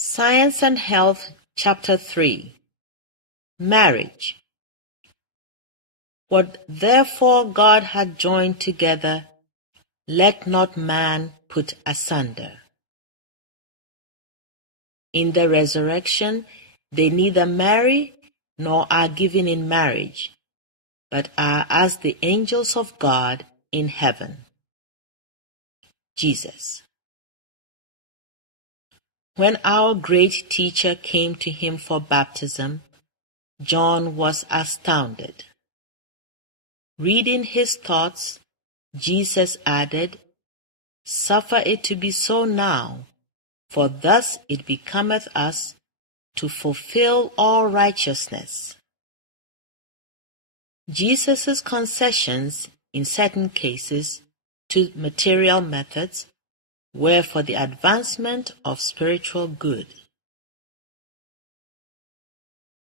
Science and Health, Chapter 3. Marriage. What therefore God had joined together, let not man put asunder. In the resurrection, they neither marry nor are given in marriage, but are as the angels of God in heaven. Jesus. When our great teacher came to him for baptism, John was astounded. Reading his thoughts, Jesus added, "Suffer it to be so now, for thus it becometh us to fulfill all righteousness." Jesus' concessions in certain cases to material methods were for the advancement of spiritual good.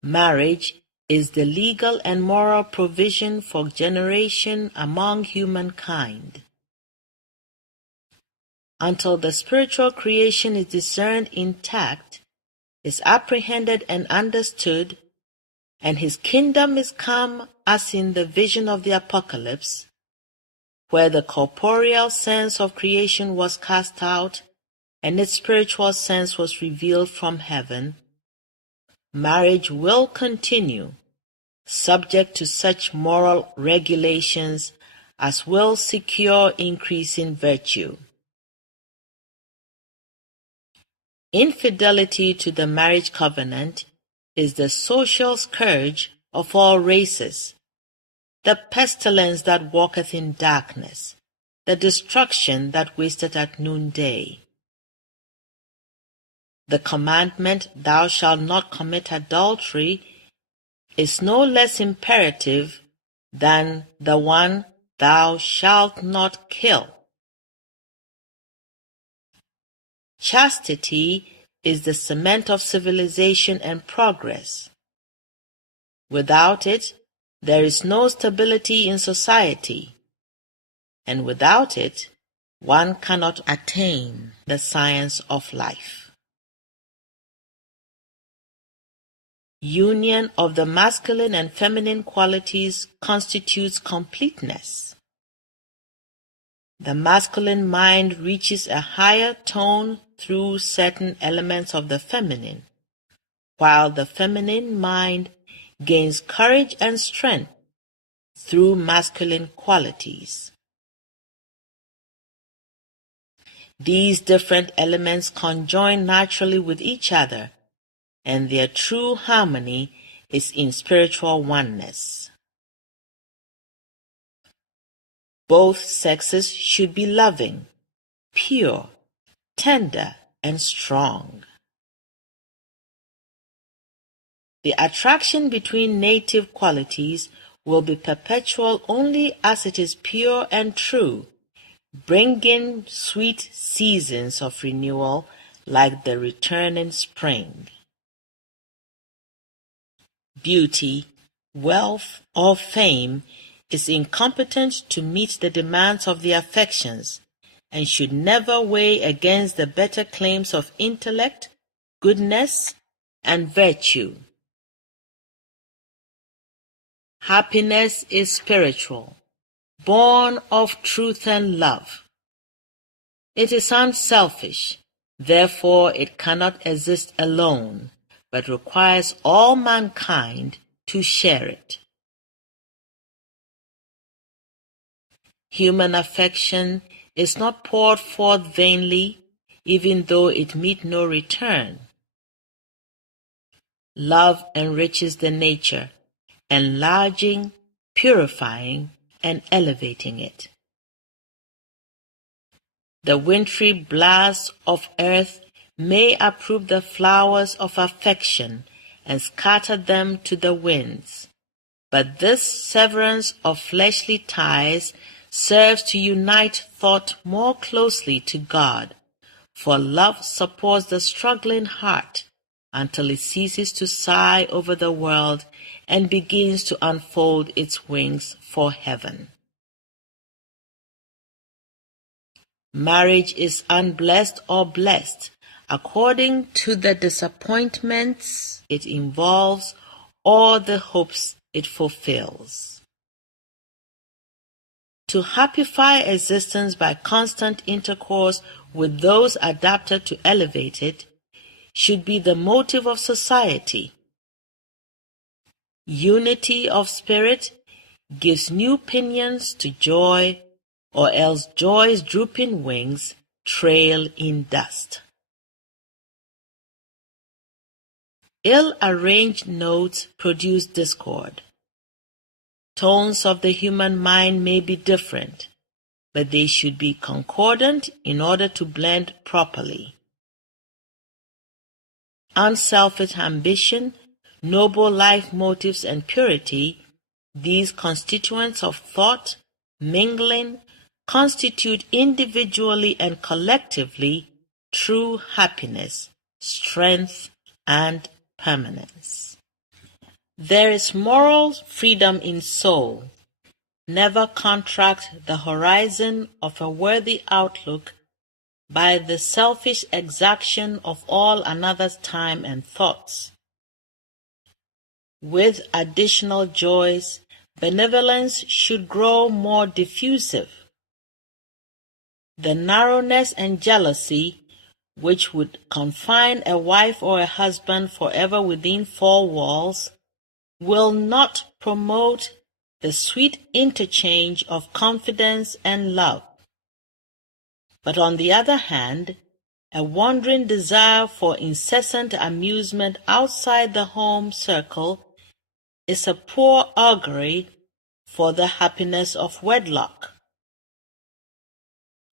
Marriage is the legal and moral provision for generation among humankind. Until the spiritual creation is discerned intact, is apprehended and understood, and his kingdom is come as in the vision of the Apocalypse, where the corporeal sense of creation was cast out and its spiritual sense was revealed from heaven, marriage will continue, subject to such moral regulations as will secure increase in virtue. Infidelity to the marriage covenant is the social scourge of all races, the pestilence that walketh in darkness, the destruction that wasteth at noonday. The commandment, "Thou shalt not commit adultery," is no less imperative than the one, "Thou shalt not kill." Chastity is the cement of civilization and progress. Without it, there is no stability in society, and without it, one cannot attain the science of life. Union of the masculine and feminine qualities constitutes completeness. The masculine mind reaches a higher tone through certain elements of the feminine, while the feminine mind gains courage and strength through masculine qualities. These different elements conjoin naturally with each other, and their true harmony is in spiritual oneness. Both sexes should be loving, pure, tender, and strong. The attraction between native qualities will be perpetual only as it is pure and true, bringing sweet seasons of renewal like the returning spring. Beauty, wealth, or fame is incompetent to meet the demands of the affections and should never weigh against the better claims of intellect, goodness, and virtue. Happiness is spiritual, born of truth and love. It is unselfish, therefore it cannot exist alone, but requires all mankind to share it. Human affection is not poured forth vainly, even though it meet no return. Love enriches the nature, enlarging, purifying, and elevating it. The wintry blasts of earth may uproot the flowers of affection and scatter them to the winds, but this severance of fleshly ties serves to unite thought more closely to God, for love supports the struggling heart until it ceases to sigh over the world and begins to unfold its wings for heaven. Marriage is unblessed or blessed according to the disappointments it involves or the hopes it fulfills. To happify existence by constant intercourse with those adapted to elevate it should be the motive of society. Unity of spirit gives new pinions to joy, or else joy's drooping wings trail in dust. Ill-arranged notes produce discord. Tones of the human mind may be different, but they should be concordant in order to blend properly. Unselfish ambition, noble life motives, and purity, these constituents of thought, mingling, constitute individually and collectively true happiness, strength, and permanence. There is moral freedom in soul. Never contract the horizon of a worthy outlook by the selfish exaction of all another's time and thoughts. With additional joys, benevolence should grow more diffusive. The narrowness and jealousy which would confine a wife or a husband forever within four walls will not promote the sweet interchange of confidence and love. But on the other hand, a wandering desire for incessant amusement outside the home circle is a poor augury for the happiness of wedlock.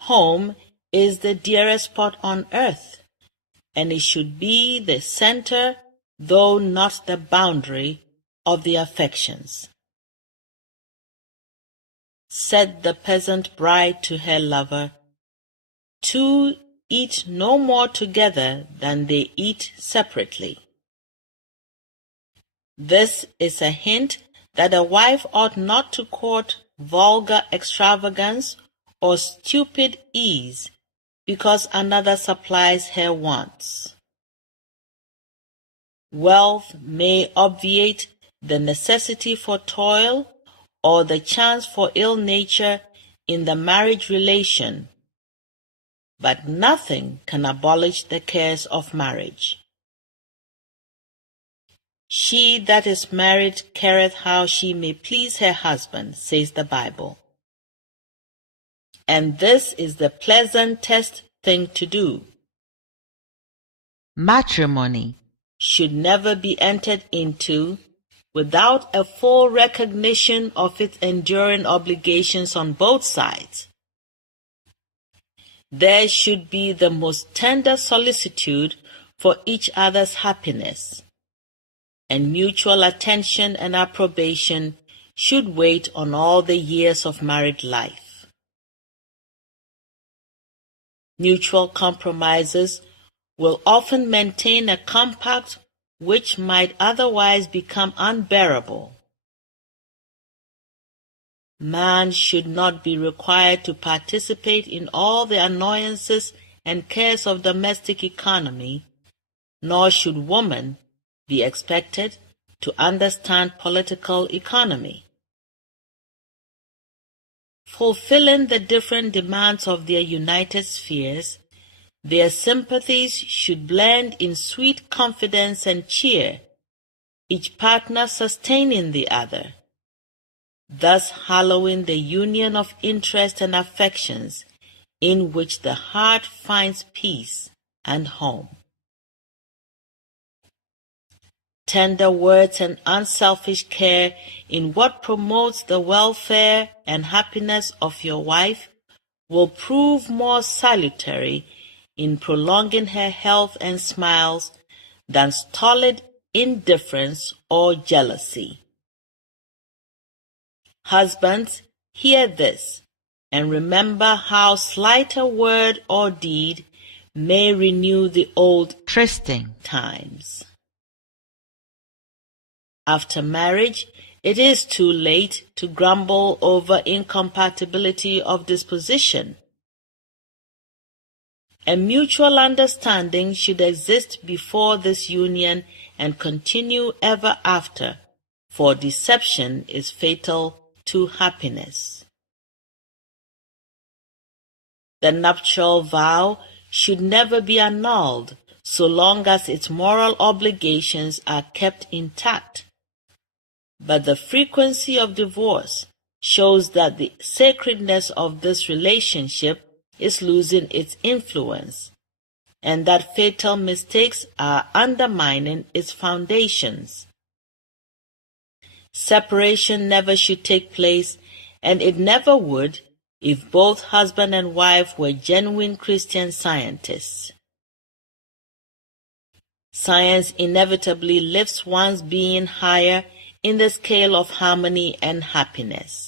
Home is the dearest spot on earth, and it should be the center, though not the boundary, of the affections. Said the peasant bride to her lover, "Two eat no more together than they eat separately." This is a hint that a wife ought not to court vulgar extravagance or stupid ease because another supplies her wants. Wealth may obviate the necessity for toil or the chance for ill nature in the marriage relation, but nothing can abolish the cares of marriage. She that is married careth how she may please her husband, says the Bible. And this is the pleasantest thing to do. Matrimony should never be entered into without a full recognition of its enduring obligations on both sides. There should be the most tender solicitude for each other's happiness, and mutual attention and approbation should wait on all the years of married life. Mutual compromises will often maintain a compact which might otherwise become unbearable. Man should not be required to participate in all the annoyances and cares of domestic economy, nor should woman be expected to understand political economy. Fulfilling the different demands of their united spheres, their sympathies should blend in sweet confidence and cheer, each partner sustaining the other, thus hallowing the union of interest and affections in which the heart finds peace and home. Tender words and unselfish care in what promotes the welfare and happiness of your wife will prove more salutary in prolonging her health and smiles than stolid indifference or jealousy. Husbands, hear this, and remember how slight a word or deed may renew the old trysting times. After marriage, it is too late to grumble over incompatibility of disposition. A mutual understanding should exist before this union and continue ever after, for deception is fatal to happiness. The nuptial vow should never be annulled so long as its moral obligations are kept intact. But the frequency of divorce shows that the sacredness of this relationship is losing its influence, and that fatal mistakes are undermining its foundations. Separation never should take place, and it never would if both husband and wife were genuine Christian scientists. Science inevitably lifts one's being higher in the scale of harmony and happiness.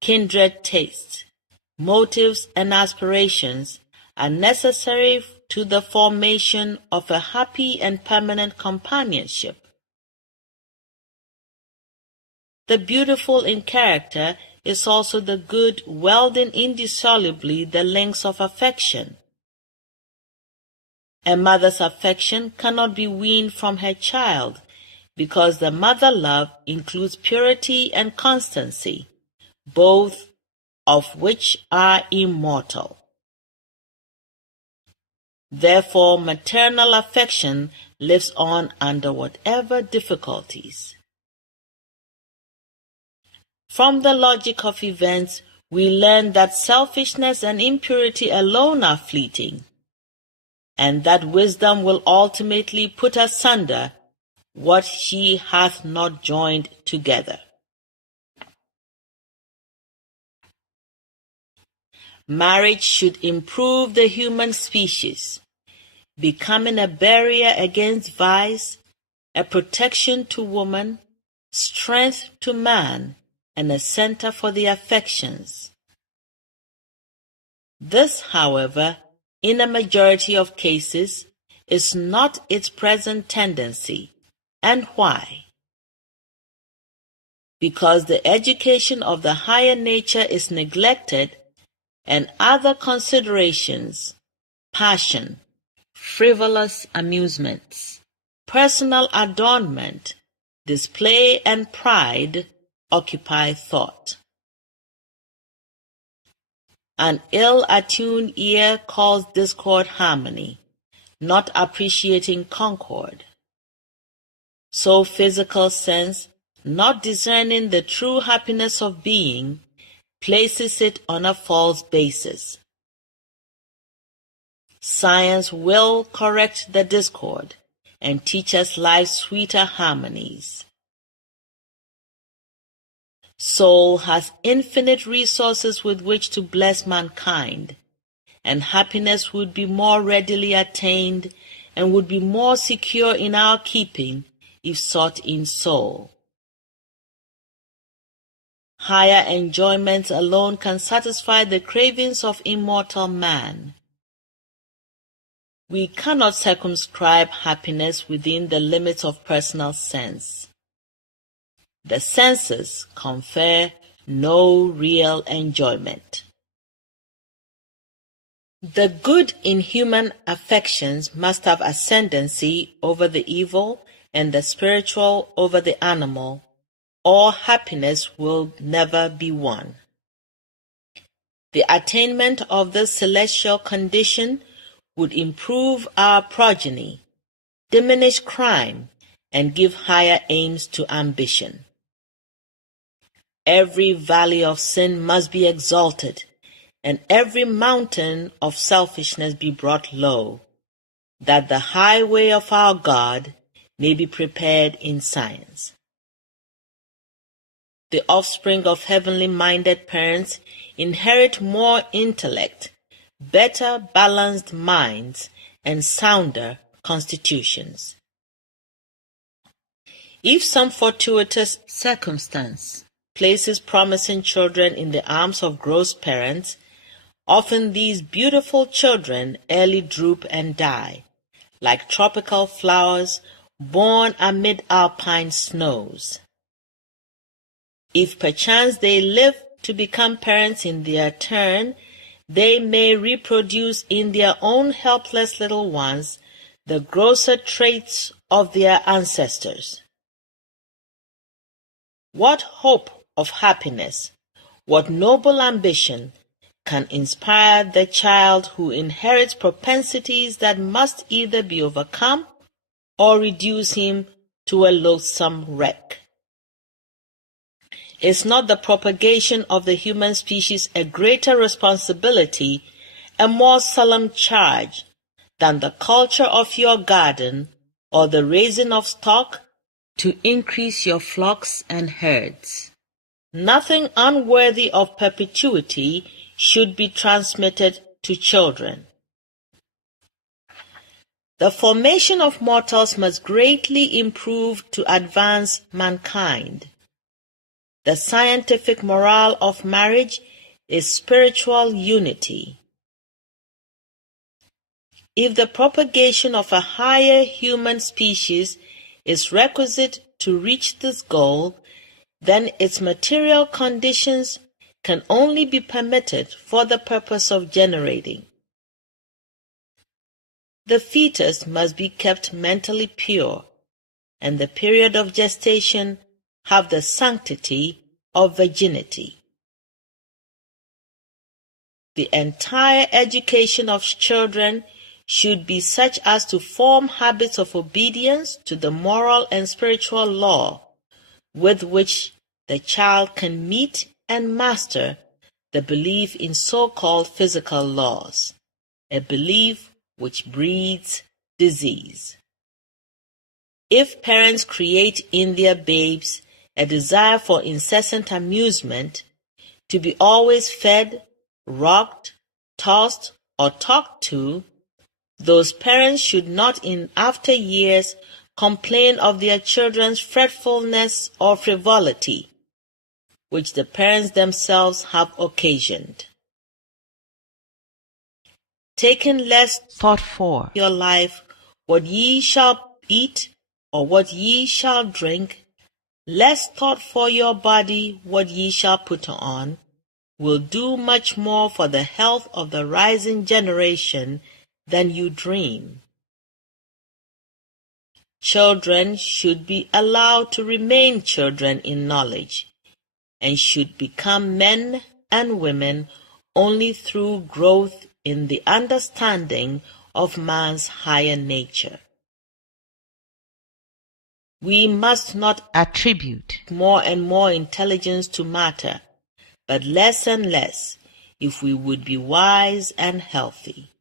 Kindred tastes, motives, and aspirations are necessary to the formation of a happy and permanent companionship. The beautiful in character is also the good welding indissolubly the links of affection. A mother's affection cannot be weaned from her child, because the mother love includes purity and constancy, both of which are immortal. Therefore, maternal affection lives on under whatever difficulties. From the logic of events, we learn that selfishness and impurity alone are fleeting, and that wisdom will ultimately put asunder what she hath not joined together. Marriage should improve the human species, becoming a barrier against vice, a protection to woman, strength to man, and a center for the affections. This, however, in a majority of cases, is not its present tendency. And why? Because the education of the higher nature is neglected, and other considerations, passion, frivolous amusements, personal adornment, display, and pride occupy thought. An ill-attuned ear calls discord harmony, not appreciating concord. So physical sense, not discerning the true happiness of being, places it on a false basis. Science will correct the discord and teach us life's sweeter harmonies. Soul has infinite resources with which to bless mankind, and happiness would be more readily attained and would be more secure in our keeping if sought in soul. Higher enjoyments alone can satisfy the cravings of immortal man. We cannot circumscribe happiness within the limits of personal sense. The senses confer no real enjoyment. The good in human affections must have ascendancy over the evil and the spiritual over the animal, or happiness will never be won. The attainment of this celestial condition would improve our progeny, diminish crime, and give higher aims to ambition. Every valley of sin must be exalted, and every mountain of selfishness be brought low, that the highway of our God may be prepared in science. The offspring of heavenly-minded parents inherit more intellect, better balanced minds, and sounder constitutions. If some fortuitous circumstance places promising children in the arms of gross parents, often these beautiful children early droop and die, like tropical flowers born amid alpine snows. If perchance they live to become parents in their turn, they may reproduce in their own helpless little ones the grosser traits of their ancestors. What hope of happiness, what noble ambition can inspire the child who inherits propensities that must either be overcome or reduce him to a loathsome wreck? Is not the propagation of the human species a greater responsibility, a more solemn charge, than the culture of your garden or the raising of stock to increase your flocks and herds? Nothing unworthy of perpetuity should be transmitted to children. The formation of mortals must greatly improve to advance mankind. The scientific morale of marriage is spiritual unity. If the propagation of a higher human species is requisite to reach this goal, then its material conditions can only be permitted for the purpose of generating. The fetus must be kept mentally pure, and the period of gestation have the sanctity of virginity. The entire education of children should be such as to form habits of obedience to the moral and spiritual law with which the child can meet and master the belief in so-called physical laws, a belief which breeds disease. If parents create in their babes a desire for incessant amusement, to be always fed, rocked, tossed, or talked to, those parents should not in after years complain of their children's fretfulness or frivolity, which the parents themselves have occasioned. Taking less thought for your life, what ye shall eat, or what ye shall drink, less thought for your body, what ye shall put on, will do much more for the health of the rising generation than you dream. Children should be allowed to remain children in knowledge, and should become men and women only through growth in the understanding of man's higher nature. We must not attribute more and more intelligence to matter, but less and less, if we would be wise and healthy.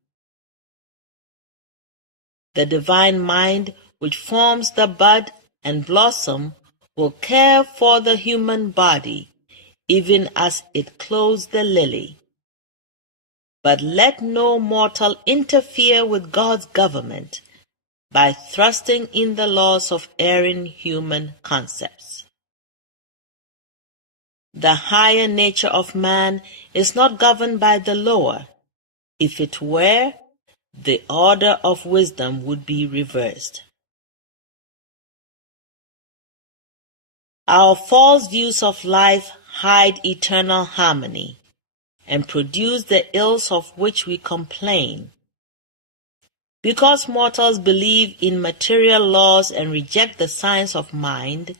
The divine mind which forms the bud and blossom will care for the human body, even as it clothes the lily. But let no mortal interfere with God's government by thrusting in the laws of erring human concepts. The higher nature of man is not governed by the lower. If it were, the order of wisdom would be reversed. Our false views of life hide eternal harmony and produce the ills of which we complain. Because mortals believe in material laws and reject the science of mind,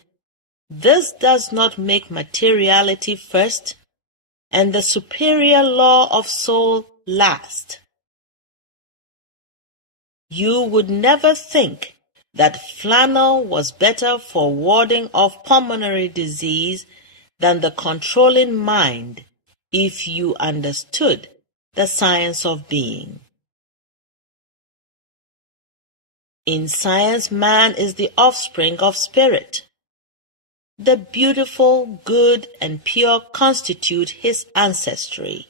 this does not make materiality first and the superior law of soul last. You would never think that flannel was better for warding off pulmonary disease than the controlling mind if you understood the science of being. In science, man is the offspring of spirit. The beautiful, good, and pure constitute his ancestry.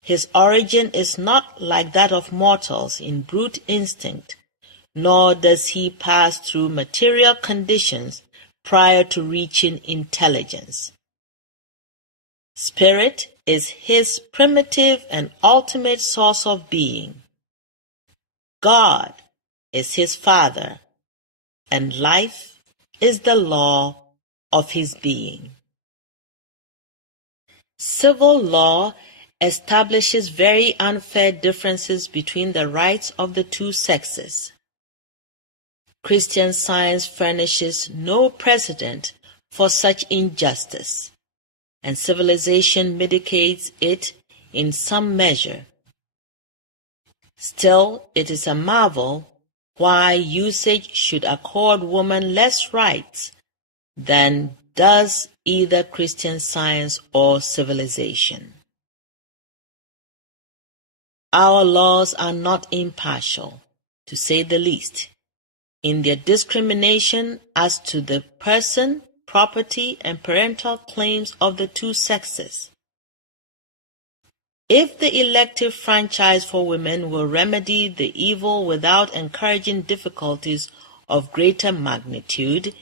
His origin is not like that of mortals in brute instinct, nor does he pass through material conditions prior to reaching intelligence. Spirit is his primitive and ultimate source of being. God is his Father, and life is the law of his being. Civil law establishes very unfair differences between the rights of the two sexes. Christian Science furnishes no precedent for such injustice, and civilization mitigates it in some measure. Still, it is a marvel why usage should accord women less rights than does either Christian Science or civilization. Our laws are not impartial, to say the least, in their discrimination as to the person, property, and parental claims of the two sexes. If the elective franchise for women will remedy the evil without encouraging difficulties of greater magnitude,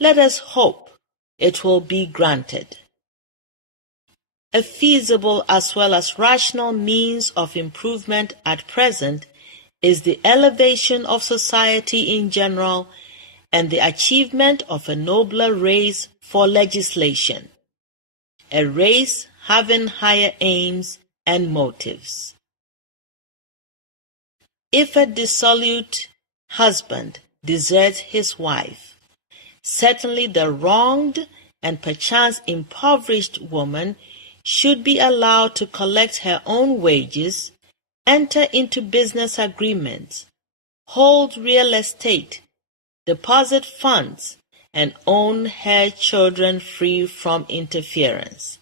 let us hope it will be granted. A feasible as well as rational means of improvement at present is the elevation of society in general and the achievement of a nobler race for legislation, a race having higher aims and motives. If a dissolute husband deserts his wife, certainly the wronged and perchance impoverished woman should be allowed to collect her own wages, enter into business agreements, hold real estate, deposit funds, and own her children free from interference.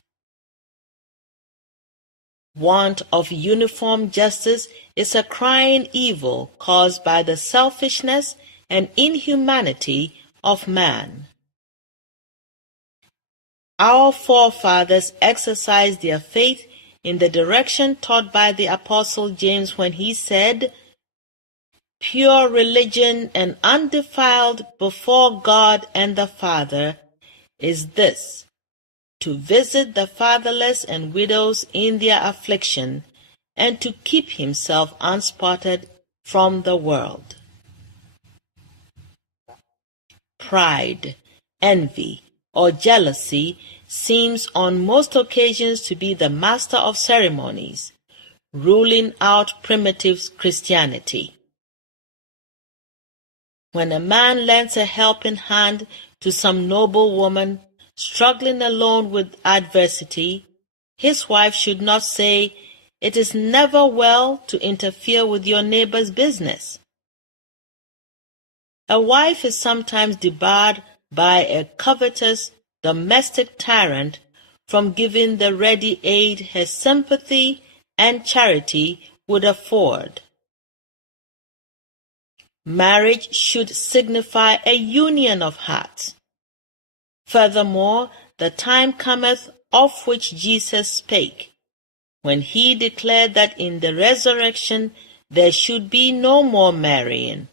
Want of uniform justice is a crying evil caused by the selfishness and inhumanity of man. Our forefathers exercised their faith in the direction taught by the Apostle James when he said, "Pure religion and undefiled before God and the Father is this, to visit the fatherless and widows in their affliction, and to keep himself unspotted from the world." Pride, envy, or jealousy seems on most occasions to be the master of ceremonies, ruling out primitive Christianity. When a man lends a helping hand to some noble woman struggling alone with adversity, his wife should not say, "It is never well to interfere with your neighbor's business." A wife is sometimes debarred by a covetous domestic tyrant from giving the ready aid her sympathy and charity would afford. Marriage should signify a union of hearts. Furthermore, the time cometh of which Jesus spake, when he declared that in the resurrection there should be no more marrying,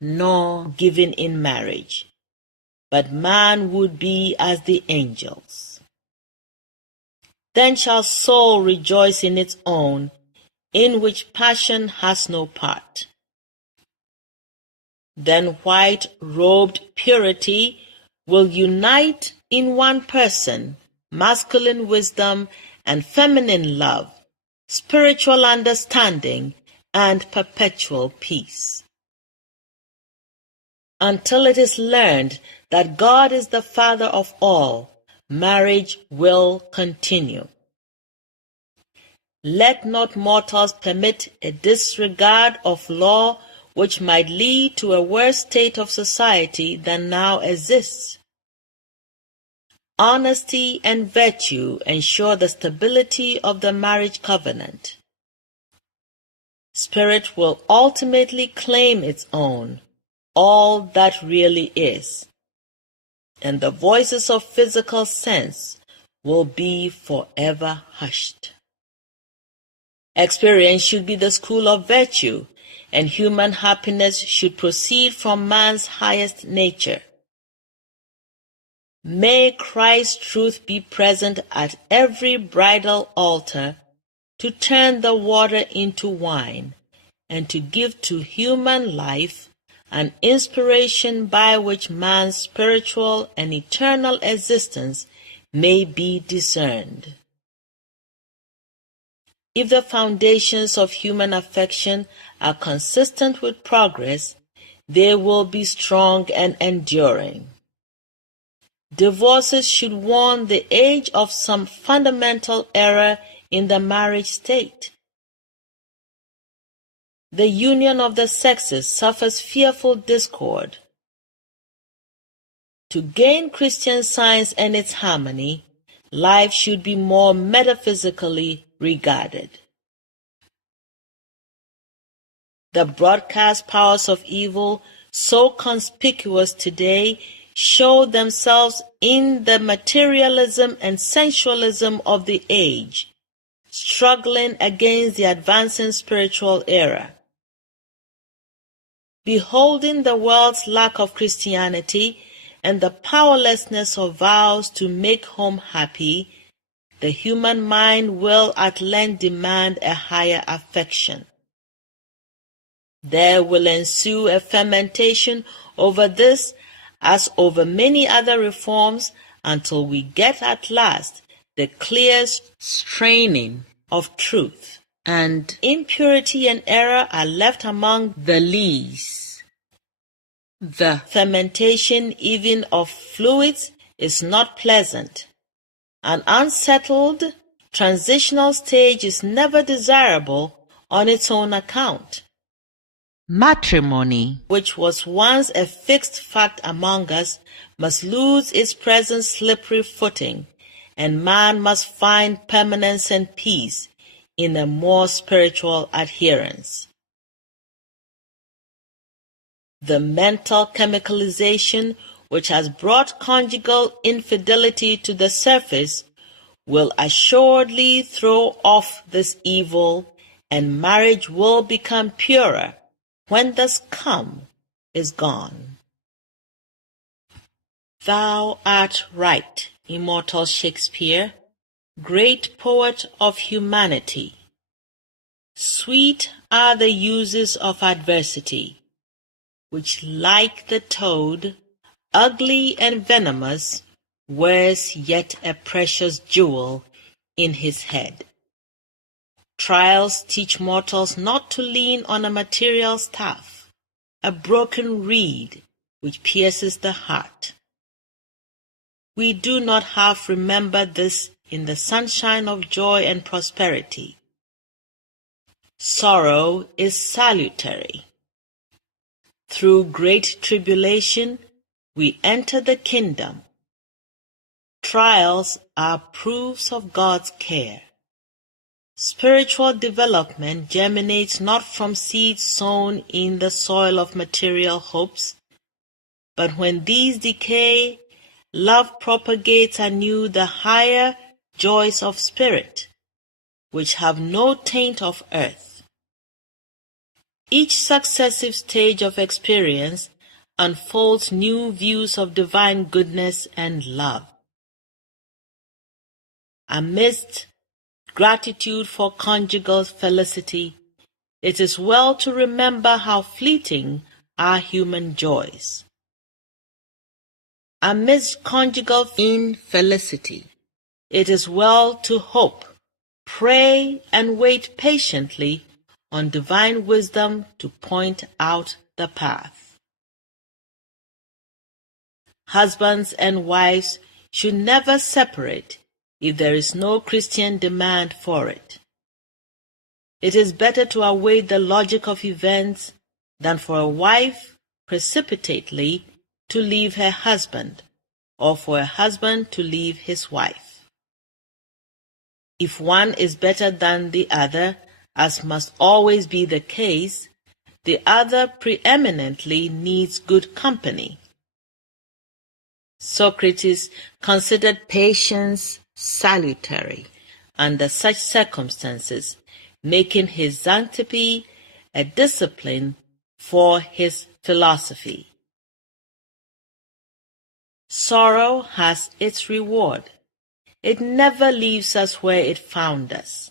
nor giving in marriage, but man would be as the angels. Then shall soul rejoice in its own, in which passion has no part. Then white-robed purity will unite in one person masculine wisdom and feminine love, spiritual understanding, and perpetual peace. Until it is learned that God is the Father of all, marriage will continue. Let not mortals permit a disregard of law which might lead to a worse state of society than now exists. Honesty and virtue ensure the stability of the marriage covenant. Spirit will ultimately claim its own, all that really is, and the voices of physical sense will be forever hushed. Experience should be the school of virtue, and human happiness should proceed from man's highest nature. May Christ's truth be present at every bridal altar to turn the water into wine, and to give to human life an inspiration by which man's spiritual and eternal existence may be discerned. If the foundations of human affection are consistent with progress, they will be strong and enduring. Divorces should warn the age of some fundamental error in the marriage state. The union of the sexes suffers fearful discord. To gain Christian Science and its harmony, life should be more metaphysically regarded. The broadcast powers of evil, so conspicuous today, show themselves in the materialism and sensualism of the age, struggling against the advancing spiritual era. Beholding the world's lack of Christianity and the powerlessness of vows to make home happy, the human mind will at length demand a higher affection. There will ensue a fermentation over this as over many other reforms until we get at last the clear straining of truth, and impurity and error are left among the lees. The fermentation even of fluids is not pleasant. An unsettled, transitional stage is never desirable on its own account. Matrimony, which was once a fixed fact among us, must lose its present slippery footing, and man must find permanence and peace in a more spiritual adherence. The mental chemicalization which has brought conjugal infidelity to the surface will assuredly throw off this evil, and marriage will become purer when the scum is gone. Thou art right, immortal Shakespeare, great poet of humanity. Sweet are the uses of adversity, which like the toad, ugly and venomous, wears yet a precious jewel in his head. Trials teach mortals not to lean on a material staff, a broken reed which pierces the heart. We do not half remember this in the sunshine of joy and prosperity. Sorrow is salutary. Through great tribulation we enter the kingdom. Trials are proofs of God's care. Spiritual development germinates not from seeds sown in the soil of material hopes, but when these decay, love propagates anew the higher joys of spirit, which have no taint of earth. Each successive stage of experience unfolds new views of divine goodness and love. Amidst gratitude for conjugal felicity, it is well to remember how fleeting are human joys. Amidst conjugal infelicity, it is well to hope, pray, and wait patiently on divine wisdom to point out the path. Husbands and wives should never separate if there is no Christian demand for it. It is better to await the logic of events than for a wife precipitately to leave her husband, or for a husband to leave his wife. If one is better than the other, as must always be the case, the other preeminently needs good company. Socrates considered patience salutary under such circumstances, making his Xantippe a discipline for his philosophy. Sorrow has its reward. It never leaves us where it found us.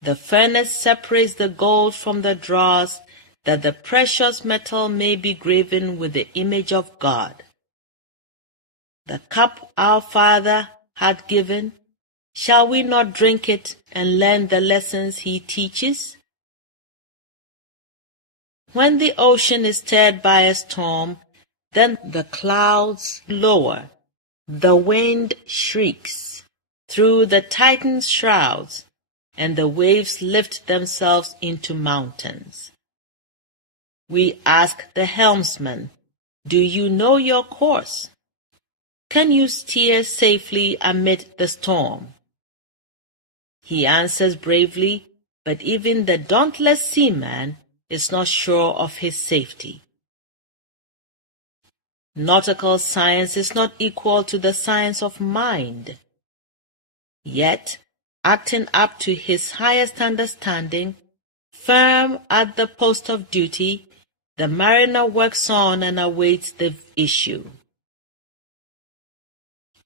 The furnace separates the gold from the dross, that the precious metal may be graven with the image of God. The cup our Father had given Shall we not drink it and learn the lessons he teaches? When the ocean is stirred by a storm, then the clouds lower, the wind shrieks through the tightened shrouds, and the waves lift themselves into mountains. We ask the helmsman, "Do you know your course? Can you steer safely amid the storm?" He answers bravely, but even the dauntless seaman is not sure of his safety. Nautical science is not equal to the science of mind. Yet, acting up to his highest understanding, firm at the post of duty, the mariner works on and awaits the issue.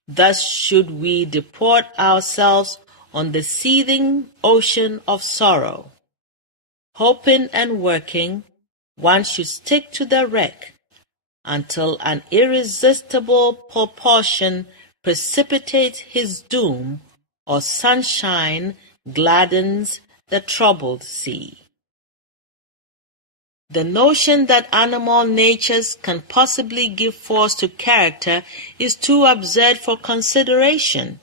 Thus should we deport ourselves on the seething ocean of sorrow. Hoping and working, one should stick to the wreck until an irresistible propulsion precipitates his doom, or sunshine gladdens the troubled sea. The notion that animal natures can possibly give force to character is too absurd for consideration,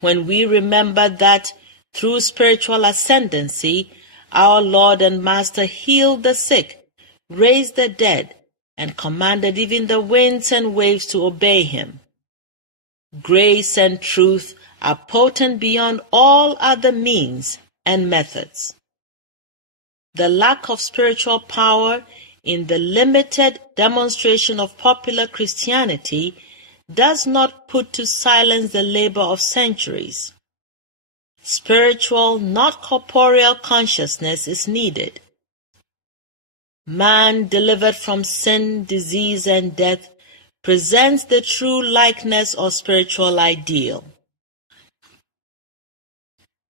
when we remember that through spiritual ascendancy, our Lord and Master healed the sick, raised the dead, and commanded even the winds and waves to obey him. Grace and truth are potent beyond all other means and methods. The lack of spiritual power in the limited demonstration of popular Christianity does not put to silence the labor of centuries. Spiritual, not corporeal consciousness is needed. Man, delivered from sin, disease, and death, presents the true likeness or spiritual ideal.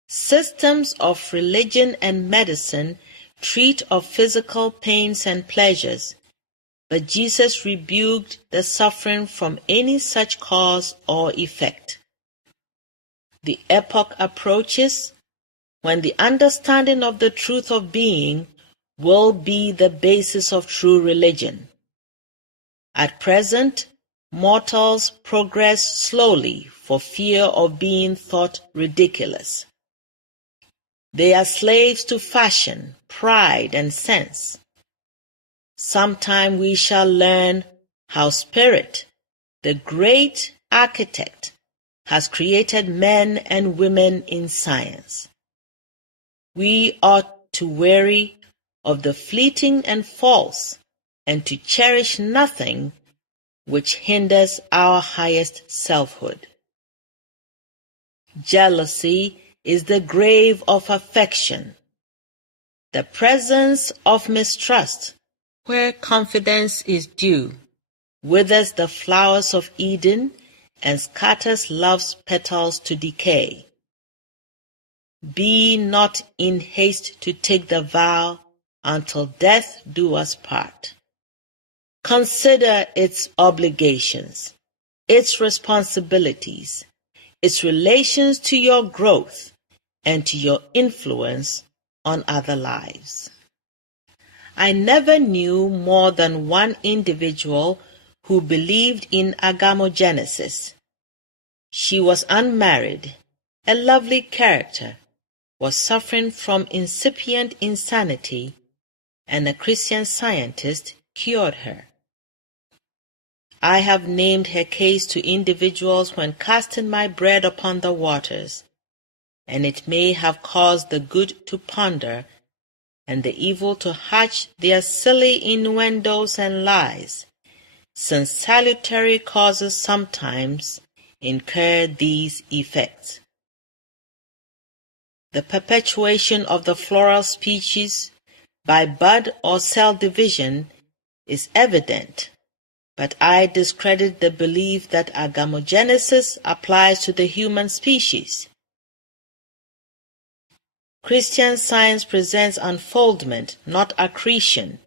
Systems of religion and medicine treat of physical pains and pleasures, but Jesus rebuked the suffering from any such cause or effect. The epoch approaches when the understanding of the truth of being will be the basis of true religion. At present, mortals progress slowly for fear of being thought ridiculous. They are slaves to fashion, pride, and sense. Sometime we shall learn how Spirit, the great architect, has created men and women in science. We ought to weary of the fleeting and false, and to cherish nothing which hinders our highest selfhood. Jealousy is the grave of affection. The presence of mistrust, where confidence is due, withers the flowers of Eden and scatters love's petals to decay. Be not in haste to take the vow until death do us part. Consider its obligations, its responsibilities, its relations to your growth and to your influence on other lives. I never knew more than one individual who believed in agamogenesis. She was unmarried, a lovely character, was suffering from incipient insanity, and a Christian Scientist cured her. I have named her case to individuals when casting my bread upon the waters, and it may have caused the good to ponder and the evil to hatch their silly innuendos and lies, since salutary causes sometimes incur these effects. The perpetuation of the floral species by bud or cell division is evident, but I discredit the belief that agamogenesis applies to the human species. Christian Science presents unfoldment, not accretion.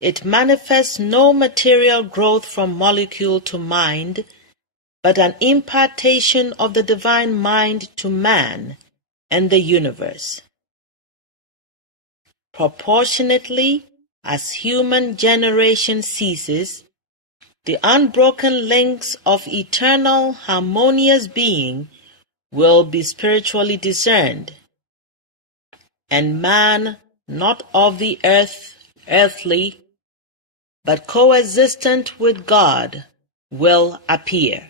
It manifests no material growth from molecule to mind, but an impartation of the divine mind to man and the universe. Proportionately as human generation ceases, the unbroken links of eternal harmonious being will be spiritually discerned, and man, not of the earthly, but coexistent with God, will appear.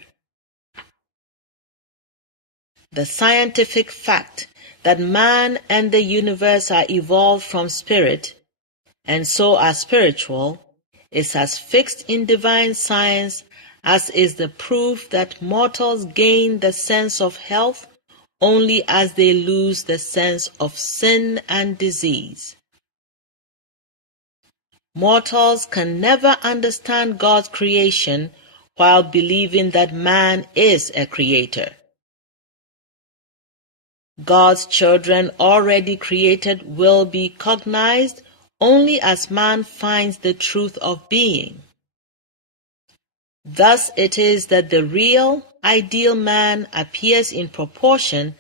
The scientific fact that man and the universe are evolved from spirit, and so are spiritual, is as fixed in divine science as is the proof that mortals gain the sense of health only as they lose the sense of sin and disease. Mortals can never understand God's creation while believing that man is a creator. God's children already created will be cognized only as man finds the truth of being. Thus it is that the real, ideal man appears in proportion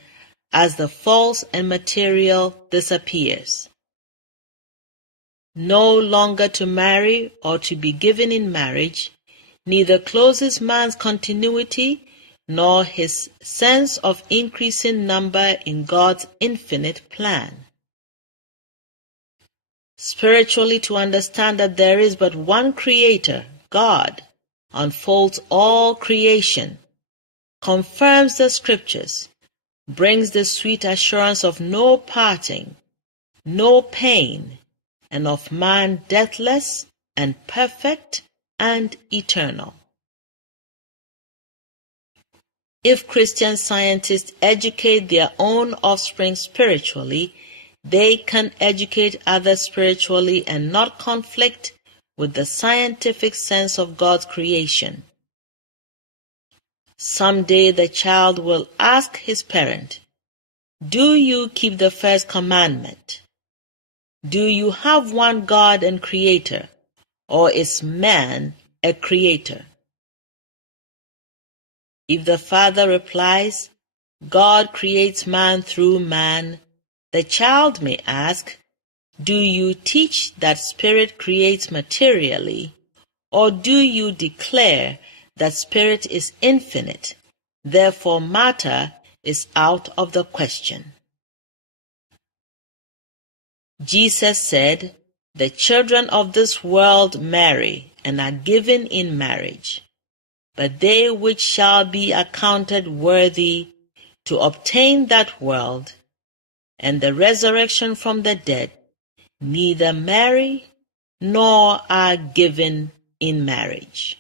as the false and material disappears. No longer to marry or to be given in marriage, neither closes man's continuity nor his sense of increasing number in God's infinite plan. Spiritually, to understand that there is but one Creator, God, unfolds all creation, confirms the Scriptures, brings the sweet assurance of no parting, no pain, and of man deathless and perfect and eternal. If Christian scientists educate their own offspring spiritually, they can educate others spiritually and not conflict with the scientific sense of God's creation. Someday the child will ask his parent, "Do you keep the first commandment? Do you have one God and Creator, or is man a creator?" If the father replies, "God creates man through man," the child may ask, "Do you teach that spirit creates materially, or do you declare that spirit is infinite, therefore matter is out of the question?" Jesus said, "The children of this world marry and are given in marriage, but they which shall be accounted worthy to obtain that world and the resurrection from the dead neither marry nor are given in marriage."